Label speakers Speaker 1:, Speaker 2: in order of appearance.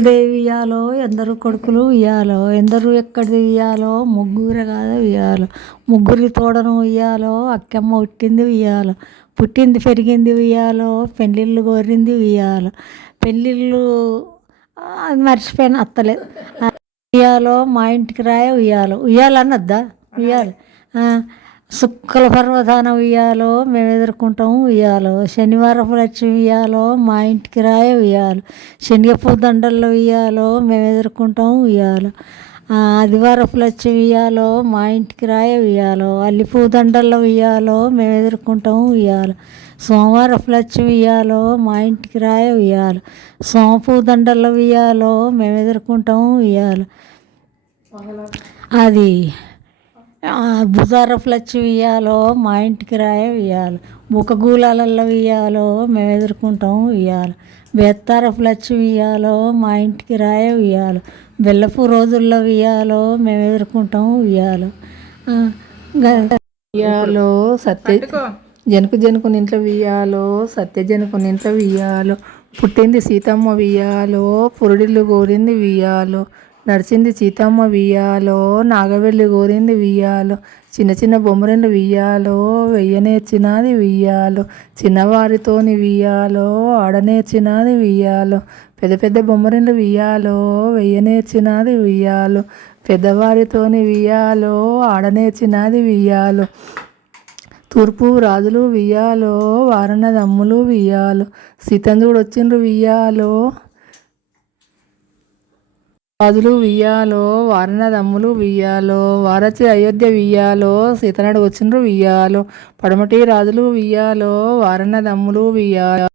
Speaker 1: దేవి ఇయ్యాలో ఎందరు కొడుకులు ఇయ్యాలో ఎందరు ఎక్కడిది ఇయ్యాలో ముగ్గురు కాదు ఇయ్యాలో. ముగ్గురి తోడను ఇయ్యాలో అక్కమ్మ పుట్టింది ఇయ్యాలో. పుట్టింది పెరిగింది ఉయ్యాలో పెళ్ళిళ్ళు కోరింది ఉయ్యాలో పెళ్ళిళ్ళు అది మర్చిపోయాను అత్తలేదు ఉయ్యాలో మా ఇంటికి రాయ ఉయ్యాలో ఉయ్యాలన్నద్దా ఉయ్యాలి శుక్ల పర్వతాన ఉయ్యాలో మేము ఎదుర్కొంటాము ఉయ్యాలో శనివారపు లక్ష్మి ఉయ్యాలో మా ఇంటికి రాయ ఉయ్యాలో శనగపూ దండల్లో ఉయ్యాలో మేము ఎదుర్కొంటాము ఉయ్యాలో ఆదివారపు లక్ష్మి ఉయ్యాలో మా ఇంటికి రాయ ఉయ్యాలో అల్లిపూ దండల్లో ఉయ్యాలో మేము ఎదుర్కొంటాము ఉయ్యాలో సోమవారపు లక్ష్మి ఉయ్యాలో మా ఇంటికి రాయ ఉయ్యాలో సోమపూ దండల్లో ఉయ్యాలో మేము ఎదుర్కొంటాము ఉయ్యాలో అది ఆ, బుధారపు లచ్చి ఇయ్యాలో మా ఇంటికి రాయ ఇయ్యాలి ముఖగూలాలలో ఇయ్యాలో మేము ఎదుర్కొంటాం ఇయ్యాలి బెత్తారపు లచ్చి ఇయ్యాలో మా ఇంటికి రాయ ఇయ్యాలి బెల్లపు రోజుల్లో ఇయ్యాలో మేము ఎదుర్కొంటాం ఇయ్యాలి
Speaker 2: వియ్యాలో సత్య జనకు జనకుని ఇంట్లో వియ్యాలో సత్య జనకుని ఇంట్లో వియ్యాలో పుట్టింది సీతమ్మ వియ్యాలో పురుడిల్లు కోరింది వియ్యాలో నడిచింది సీతమ్మ వియ్యాలో నాగవెల్లి కోరింది వియ్యాలో చిన్న చిన్న బొమ్మరెండు వియ్యాలో వెయ్యనేర్చినది వియ్యాలో చిన్నవారితోని వియ్యాలో ఆడనేర్చినది వియ్యాలో పెద్ద పెద్ద బొమ్మరెండు వియ్యాలో వెయ్యనేర్చినది వియ్యాలో పెద్దవారితోని వియ్యాలో ఆడనేర్చినది వియ్యాలో తూర్పు రాజులు వియ్యాలో వారణదమ్ములు వియ్యాలో సీతందుడు వచ్చిండ్రు వియ్యాలో రాజులు వియ్యాలో వారణదమ్ములు వియ్యాలో వారచి అయోధ్య వియ్యాలో సీతనాడు వచ్చిండ్రు వియ్యాలో. పడమటి రాజులు వియ్యాలో వారణదమ్ములు వియ్యాలో.